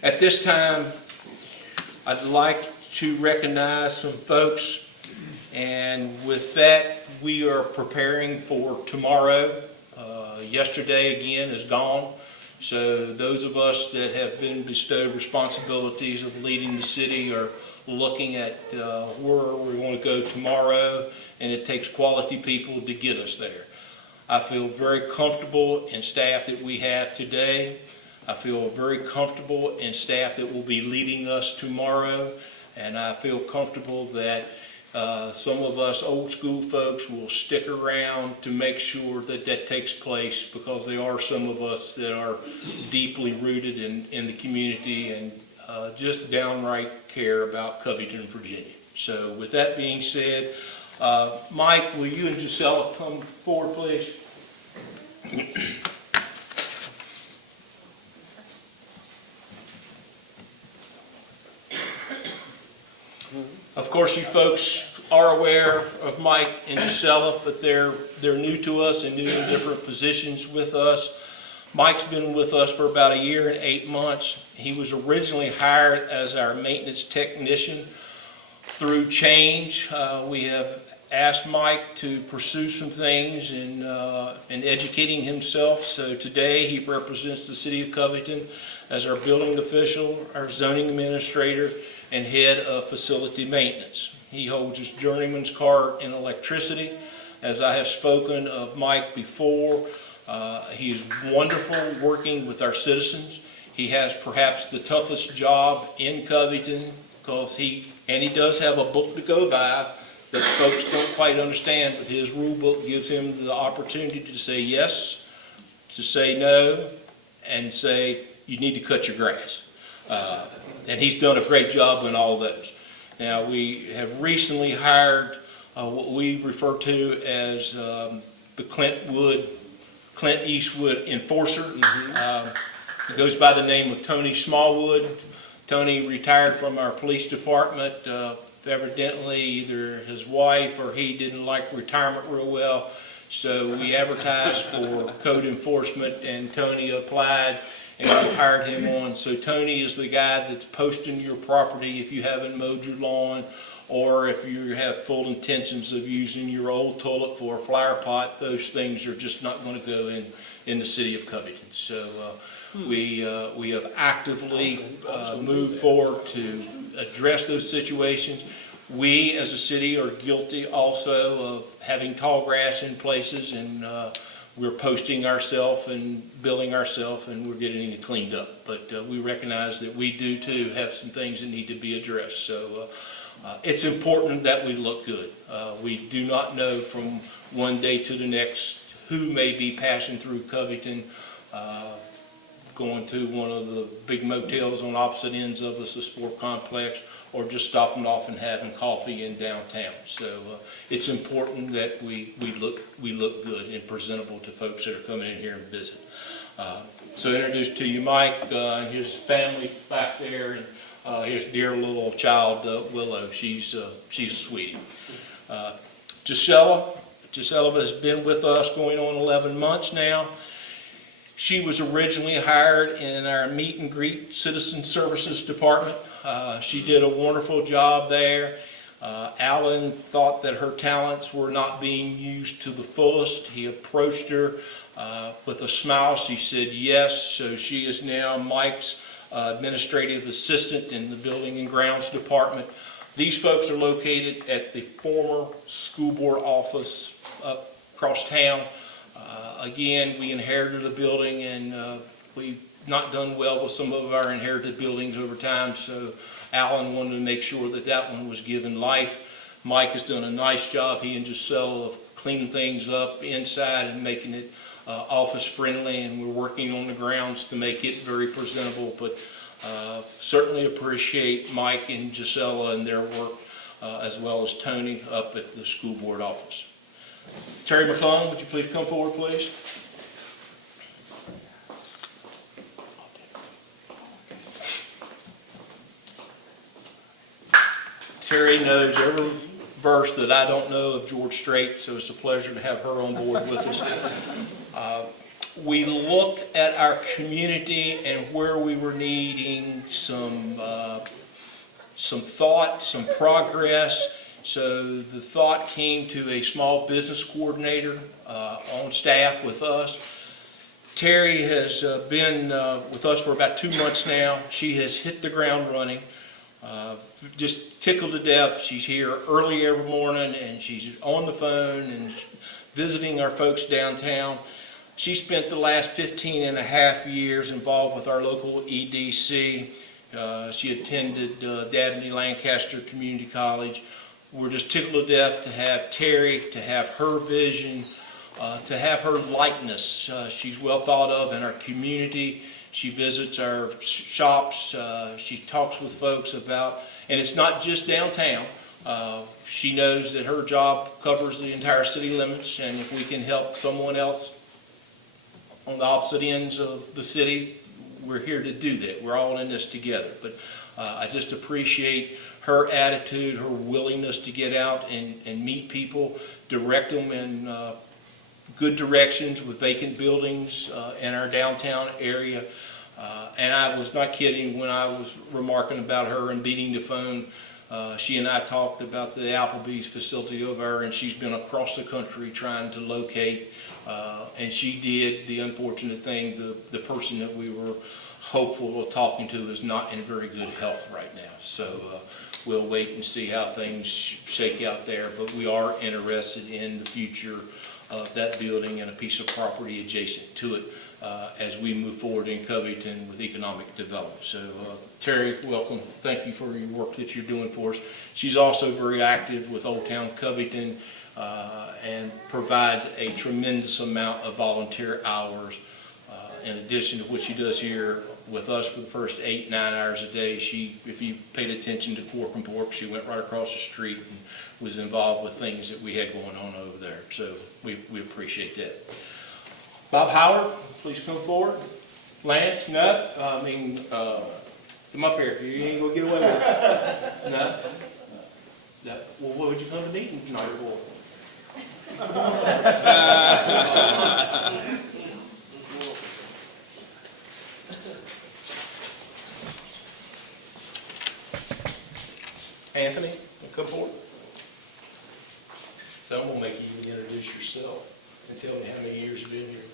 At this time, I'd like to recognize some folks, and with that, we are preparing for tomorrow. Yesterday, again, is gone, so those of us that have been bestowed responsibilities of leading the city are looking at where we want to go tomorrow, and it takes quality people to get us there. I feel very comfortable in staff that we have today. I feel very comfortable in staff that will be leading us tomorrow, and I feel comfortable that some of us old school folks will stick around to make sure that that takes place, because there are some of us that are deeply rooted in the community and just downright care about Covington, Virginia. So with that being said, Mike, will you and Gisela come forward, please? Of course, you folks are aware of Mike and Gisela, but they're new to us and new in different positions with us. Mike's been with us for about 1 year and 8 months. He was originally hired as our maintenance technician. Through change, we have asked Mike to pursue some things in educating himself. So today he represents the city of Covington as our building official, our zoning administrator, and head of facility maintenance. He holds his journeyman's card in electricity. As I have spoken of Mike before, he is wonderful working with our citizens. He has perhaps the toughest job in Covington, because he does have a book to go by that folks don't quite understand, but his rule book gives him the opportunity to say yes, to say no, and say you need to cut your grass. And he's done a great job in all those. Now, we have recently hired what we refer to as the Clint Eastwood enforcer. He goes by the name of Tony Smallwood. Tony retired from our police department. Evidently, either his wife or he didn't like retirement real well, so we advertised for code enforcement, and Tony applied, and we hired him on. So Tony is the guy that's posting your property if you haven't mowed your lawn, or if you have full intentions of using your old toilet for a flower pot. Those things are just not going to go in the city of Covington. So we have actively moved forward to address those situations. We as a city are guilty also of having tall grass in places, and we're posting ourselves and billing ourselves, and we're getting it cleaned up. But we recognize that we do too have some things that need to be addressed. So it's important that we look good. We do not know from one day to the next who may be passing through Covington, going to one of the big motels on opposite ends of us, a sport complex, or just stopping off and having coffee in downtown. So it's important that we look good and presentable to folks that are coming in here and visit. So introduce to you Mike and his family back there, and his dear little child Willow. She's a sweetie. Gisela has been with us going on 11 months now. She was originally hired in our meet and greet citizen services department. She did a wonderful job there. Alan thought that her talents were not being used to the fullest. He approached her with a smile. She said yes, so she is now Mike's administrative assistant in the building and grounds department. These folks are located at the former school board office up across town. Again, we inherited a building, and we've not done well with some of our inherited buildings over time, so Alan wanted to make sure that that one was given life. Mike has done a nice job, he and Gisela, of cleaning things up inside and making it office friendly, and we're working on the grounds to make it very presentable. But certainly appreciate Mike and Gisela and their work, as well as Tony up at the school board office. Terry McClung, would you please come forward, please? Terry knows every verse that I don't know of George Strait, so it's a pleasure to have her on board with us. we looked at our community and where we were needing some thought, some progress. So the thought came to a small business coordinator on staff with us. Terry has been with us for about 2 months now. She has hit the ground running, just tickled to death. She's here early every morning, and she's on the phone and visiting our folks downtown. She spent the last 15 and a half years involved with our local EDC. She attended Dabney Lancaster Community College. We're just tickled to death to have Terry, to have her vision, to have her likeness. She's well thought of in our community. She visits our shops. She talks with folks about, and it's not just downtown. She knows that her job covers the entire city limits, and if we can help someone else on the opposite ends of the city, we're here to do that. We're all in this together. But I just appreciate her attitude, her willingness to get out and meet people, direct them in good directions with vacant buildings in our downtown area. And I was not kidding when I was remarking about her and beating the phone. She and I talked about the Applebee's facility over there, and she's been across the country trying to locate, and she did. The unfortunate thing, the person that we were hopeful of talking to is not in very good health right now. So we'll wait and see how things shake out there, but we are interested in the future of that building and a piece of property adjacent to it as we move forward in Covington with economic development. So Terry, welcome. Thank you for your work that you're doing for us. She's also very active with Old Town Covington and provides a tremendous amount of volunteer hours in addition to what she does here with us for the first 8-9 hours a day. If you paid attention to Cork and Pork, she went right across the street and was involved with things that we had going on over there. So we appreciate that. Bob Howard, please come forward. Lance, come up here. You ain't gonna get away with it. No? Well, what would you come to meeting tonight for? Anthony, come forward. So I'm going to make you introduce yourself and tell me how many years you've been here.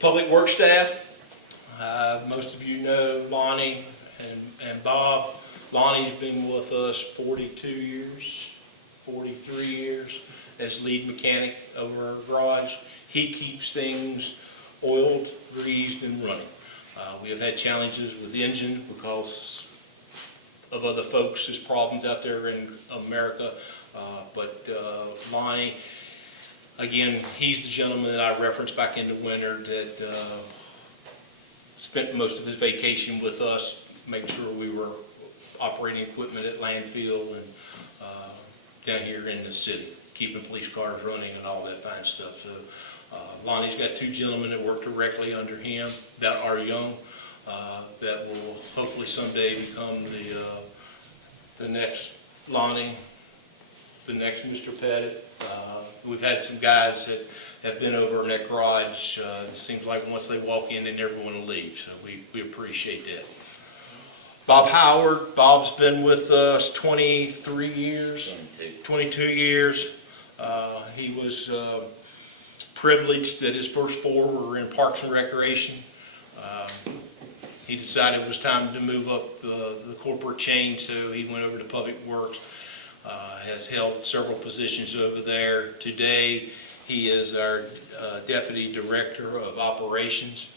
Public Works staff, most of you know Lonnie and Bob. Lonnie's been with us 42 years, 43 years as lead mechanic over our garage. He keeps things oiled, greased, and running. We have had challenges with engines because of other folks' problems out there in America. But Lonnie, again, he's the gentleman that I referenced back in the winter that spent most of his vacation with us, making sure we were operating equipment at landfill and down here in the city, keeping police cars running and all that fine stuff. So Lonnie's got 2 gentlemen that work directly under him that are young, that will hopefully someday become the next Lonnie, the next Mr. Pettit. We've had some guys that have been over in that garage. It seems like once they walk in, they never want to leave, so we appreciate that. Bob Howard. Bob's been with us 23 years, 22 years. He was privileged that his first 4 were in Parks and Recreation. He decided it was time to move up the corporate chain, so he went over to Public Works. Has held several positions over there. Today, he is our Deputy Director of Operations.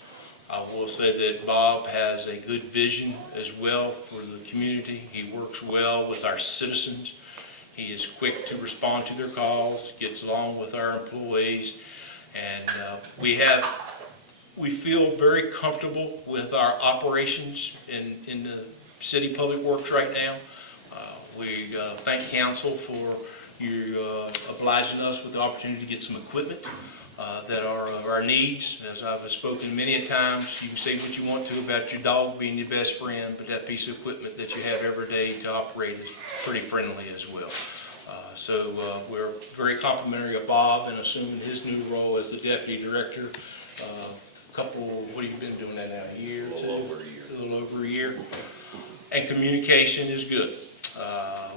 I will say that Bob has a good vision as well for the community. He works well with our citizens. He is quick to respond to their calls, gets along with our employees, and we feel very comfortable with our operations in the City Public Works right now. We thank council for you obliging us with the opportunity to get some equipment that are of our needs. As I've spoken many a times, you can say what you want to about your dog being your best friend, but that piece of equipment that you have every day to operate is pretty friendly as well. We're very complimentary of Bob in assuming his new role as the deputy director. What have you been doing that now, a year or two? A little over a year. And communication is good.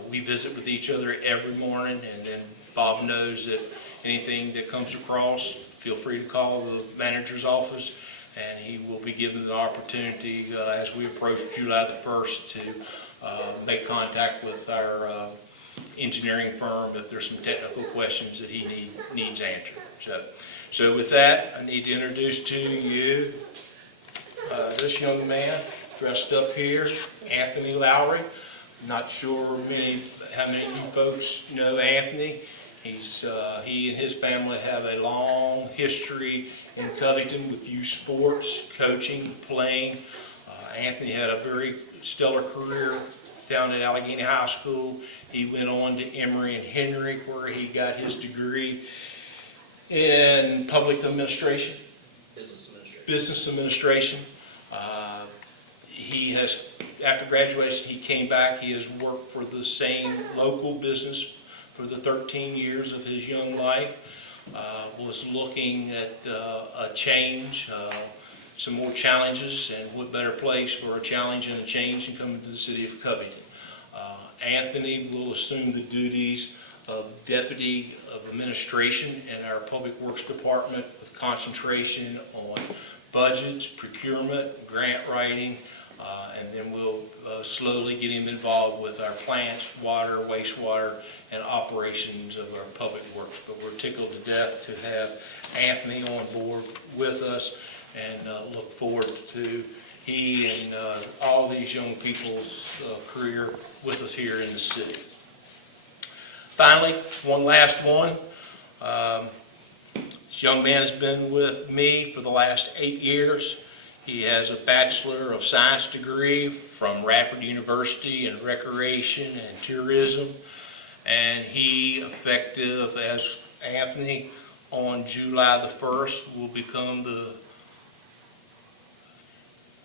We visit with each other every morning, and then Bob knows that anything that comes across, feel free to call the manager's office, and he will be given the opportunity as we approach July the 1st to make contact with our engineering firm if there's some technical questions that he needs answered. So with that, I need to introduce to you this young man dressed up here, Anthony Lowry. Not sure how many of you folks know Anthony. He and his family have a long history in Covington with youth sports, coaching, playing. Anthony had a very stellar career down at Allegheny High School. He went on to Emory and Henry, where he got his degree in public administration. Business administration. After graduation, he came back. He has worked for the same local business for the 13 years of his young life. Was looking at a change, some more challenges, and what better place for a challenge and a change than coming to the city of Covington. Anthony will assume the duties of Deputy of Administration in our Public Works Department with concentration on budgets, procurement, grant writing, and then we'll slowly get him involved with our plants, water, wastewater, and operations of our public works. But we're tickled to death to have Anthony on board with us, and look forward to he and all these young people's career with us here in the city. Finally, one last one. This young man has been with me for the last 8 years. He has a Bachelor of Science degree from Radford University in Recreation and Tourism. And he, effective as Anthony, on July the 1st, will become the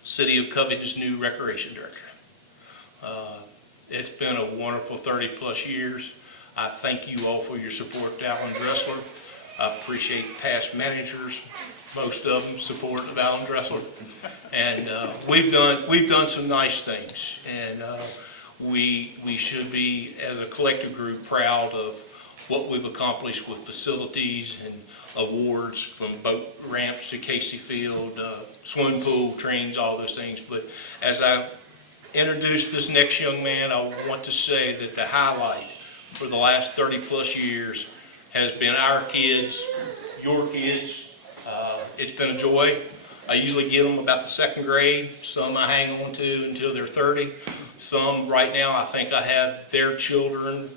City of Covington's new Recreation Director. It's been a wonderful 30-plus years. I thank you all for your support to Alan Dressler. I appreciate past managers, most of them support of Alan Dressler. And we've done some nice things. And we should be, as a collective group, proud of what we've accomplished with facilities and awards, from boat ramps to Casey Field, swimming pool, trains, all those things. But as I introduce this next young man, I want to say that the highlight for the last 30-plus years has been our kids, your kids. It's been a joy. I usually get them about the 2nd grade. Some I hang on to until they're 30. Some right now I think I have their children.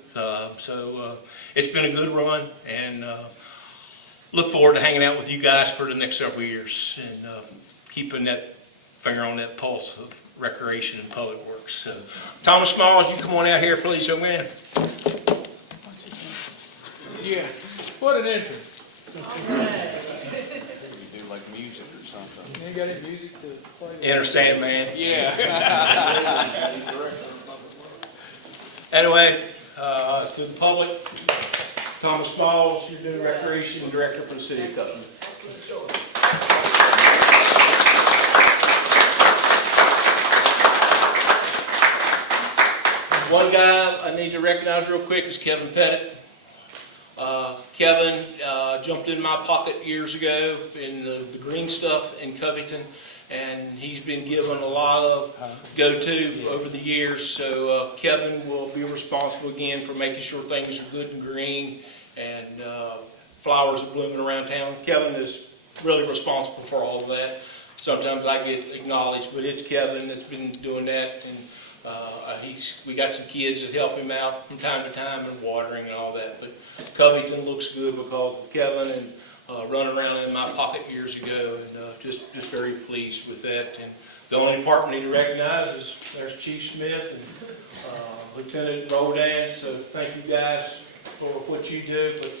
It's been a good run, and look forward to hanging out with you guys for the next several years and keeping that finger on that pulse of recreation and public works. So, Thomas Smals, you come on out here, please, young man. Yeah, what an entrance. You do like music or something. You got any music to play? Enter Sandman. Yeah. Anyway, to the public, Thomas Smals, you're doing Recreation Director for the City of Covington. One guy I need to recognize real quick is Kevin Pettit. Kevin jumped in my pocket years ago in the green stuff in Covington, and he's been given a lot of go-to over the years. So Kevin will be responsible again for making sure things are good and green and flowers are blooming around town. Kevin is really responsible for all of that. Sometimes I get acknowledged, but it's Kevin that's been doing that. And we got some kids that help him out from time to time and watering and all that. But Covington looks good because of Kevin and running around in my pocket years ago, and just very pleased with that. And the only department I need to recognize is there's Chief Smith and Lieutenant Roldan. So thank you guys for what you do. But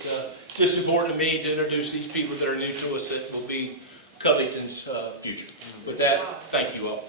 it's just important to me to introduce these people that are new to us that will be Covington's future. With that, thank you all.